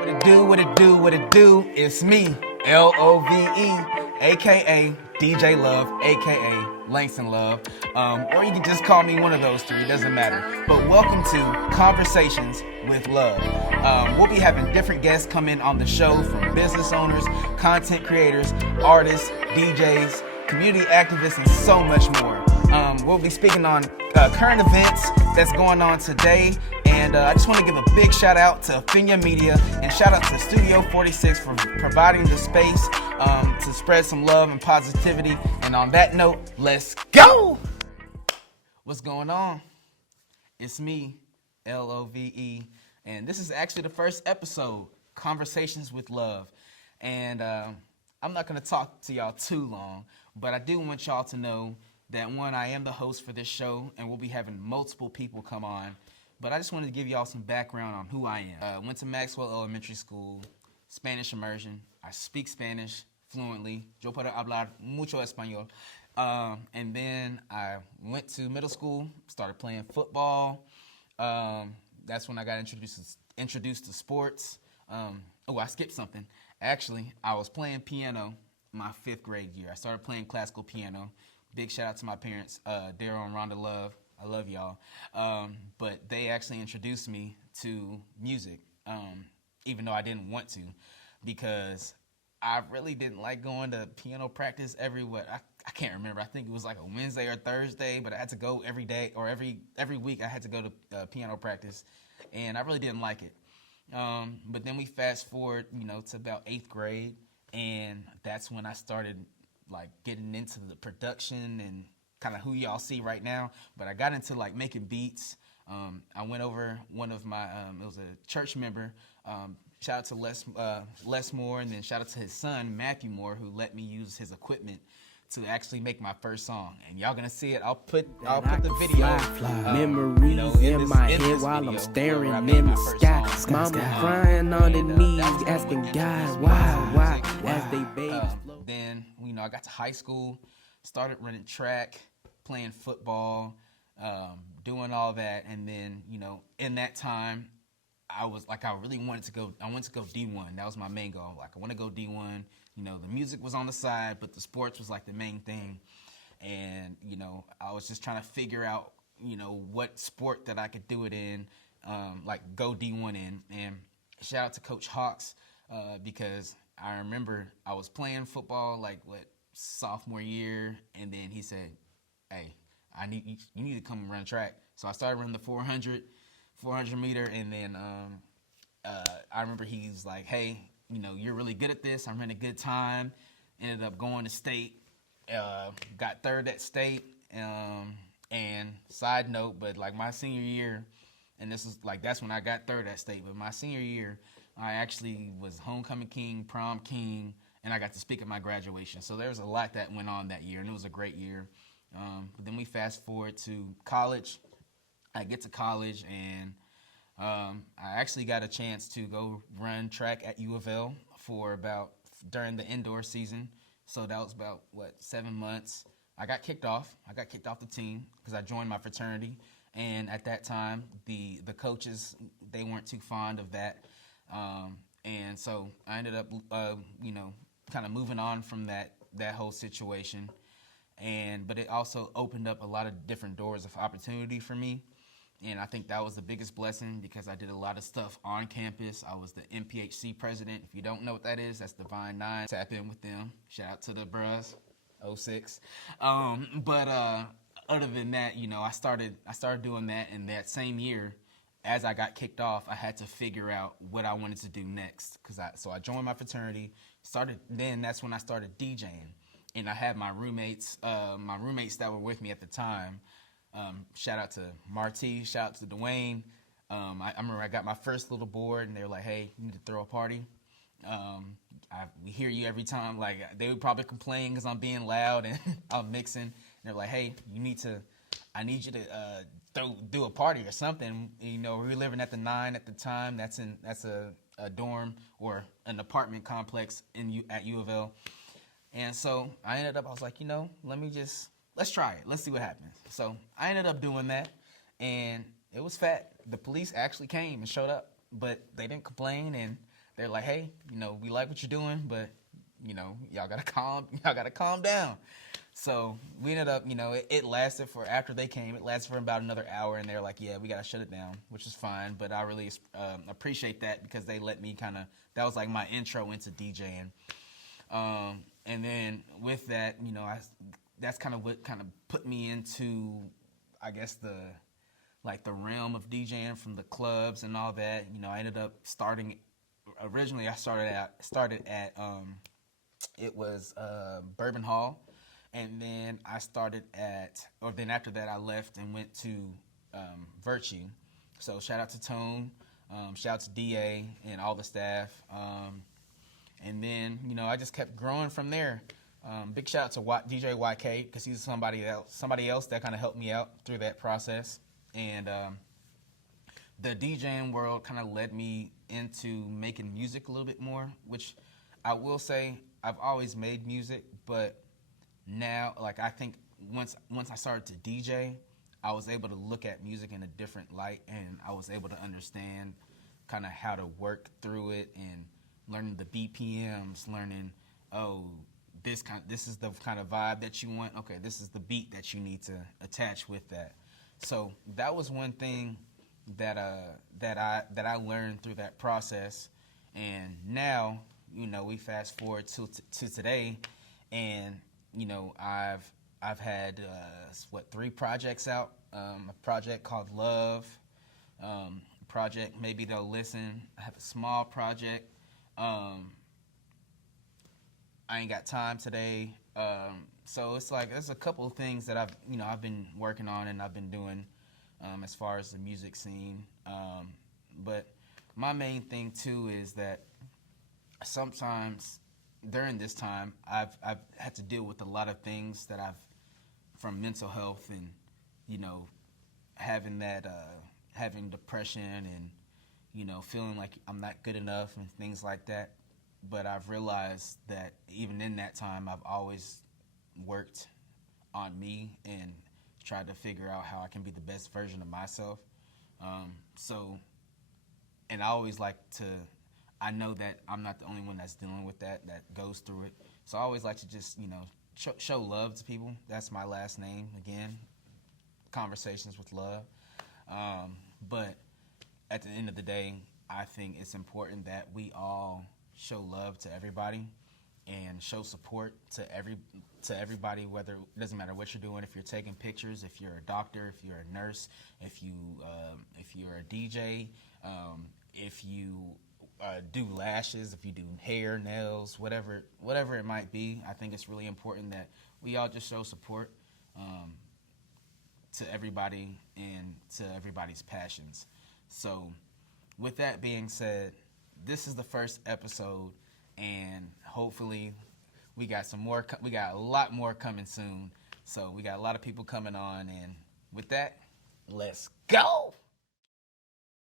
What it do? It's me, Love, aka DJ Love, aka Langston Love, or you can just call me one of those three, doesn't matter. But welcome to Conversations with Love. We'll be having different guests come in on the show, from business owners, content creators, artists, DJs, community activists, and so much more. We'll be speaking on current events that's going on today. And I just want to give a big shout out to Finya Media and shout out to Studio 46 for providing the space to spread some love and positivity. And on that note, let's go! What's going on? It's me, Love, and this is actually the first episode, Conversations with Love. And I'm not going to talk to y'all too long, but I do want y'all to know that, one, I am the host for this show, and we'll be having multiple people come on. But I just wanted to give y'all some background on who I am. Went to Maxwell Elementary School, Spanish immersion. I speak Spanish fluently. Yo puedo hablar mucho español. And then I went to middle school, started playing football. That's when I got introduced to sports. I skipped something. Actually, I was playing piano my 5th grade year. I started playing classical piano. Big shout out to my parents, Daryl and Rhonda Love. I love y'all. But they actually introduced me to music, even though I didn't want to, because I really didn't like going to piano practice I can't remember. I think it was like a Wednesday or Thursday, but I had to go every day, or every week I had to go to piano practice, and I really didn't like it. But then we fast forward, to about 8th grade, and that's when I started like getting into the production and kind of who y'all see right now. But I got into like making beats. I went over one of my, it was a church member, shout out to Les Moore, and then shout out to his son, Matthew Moore, who let me use his equipment to actually make my first song. And y'all gonna see it. I'll put the video. Memories in my head while I'm staring in the sky. Mama crying on the knees, asking God why, as they babies flow. Then, I got to high school, started running track, playing football, doing all that. And then, in that time, I was like, I wanted to go D1. That was my main goal. Like, I want to go D1. The music was on the side, but the sports was like the main thing. And, I was just trying to figure out, what sport that I could do it in, like go D1 in. And shout out to Coach Hawks, because I remember I was playing football, sophomore year, and then he said, hey, you need to come and run track. So I started running the 400 meter, and then I remember he was like, hey, you're really good at this. I'm running a good time. Ended up going to state, got 3rd at state, and side note, but like my senior year, and this is like, that's when I got 3rd at state, but my senior year, I actually was homecoming king, prom king, and I got to speak at my graduation. So there was a lot that went on that year, and it was a great year. But then we fast forward to college. I get to college, and I actually got a chance to go run track at U of L during the indoor season. So that was about, 7 months. I got kicked off. The team because I joined my fraternity. And at that time, the coaches, they weren't too fond of that. And so I ended up, kind of moving on from that whole situation. But it also opened up a lot of different doors of opportunity for me. And I think that was the biggest blessing, because I did a lot of stuff on campus. I was the MPHC president. If you don't know what that is, that's Divine 9. Tap in with them. Shout out to the bros, 06. But other than that, I started doing that. And that same year, as I got kicked off, I had to figure out what I wanted to do next. So I joined my fraternity. That's when I started DJing. And I had my roommates that were with me at the time. Shout out to Marty, shout out to Dwayne. I remember I got my first little board, and they were like, hey, you need to throw a party. We hear you every time. Like, they would probably complain because I'm being loud and I'm mixing. And they're like, hey, I need you to do a party or something. We were living at the 9 at the time. That's a dorm or an apartment complex at U of L. And so I was like, let's try it. Let's see what happens. So I ended up doing that, and it was fat. The police actually came and showed up, but they didn't complain, and they're like, hey, we like what you're doing, but y'all gotta calm down. So we ended up, it lasted for, after they came, it lasted for about another hour, and they're like, yeah, we gotta shut it down, which is fine. But I really appreciate that, because they let me that was like my intro into DJing. And then with that, that's kind of what kind of put me into, I guess, the realm of DJing, from the clubs and all that. I ended up originally I started at it was Bourbon Hall, and then then after that I left and went to Virtue. So shout out to Tone, shout out to DA and all the staff. And then, I just kept growing from there. Big shout out to DJ YK, because he's somebody else that kind of helped me out through that process. And the DJing world kind of led me into making music a little bit more, which I will say I've always made music, but now, I think once I started to DJ, I was able to look at music in a different light, and I was able to understand kind of how to work through it, and learning the BPMs, learning, this is the kind of vibe that you want. Okay, this is the beat that you need to attach with that. So that was one thing that I learned through that process. And now, we fast forward to today, and I've had 3 projects out. A project called Love. Project Maybe They'll Listen. I have a small project. I ain't got time today. So it's there's a couple of things that I've been working on, and I've been doing as far as the music scene. But my main thing too is that sometimes during this time I've had to deal with a lot of things that from mental health, and having depression, and feeling like I'm not good enough and things like that. But I've realized that even in that time, I've always worked on me and tried to figure out how I can be the best version of myself. And I always I know that I'm not the only one that's dealing with that goes through it. So I always like to just, show love to people. That's my last name, again, Conversations with Love. But at the end of the day, I think it's important that we all show love to everybody and show support to everybody, whether it doesn't matter what you're doing. If you're taking pictures, if you're a doctor, if you're a nurse, if you're a DJ, if you do lashes, if you do hair, nails, whatever it might be, I think it's really important that we all just show support to everybody and to everybody's passions. So with that being said, this is the first episode, and hopefully we got a lot more coming soon. So we got a lot of people coming on, and with that, let's go!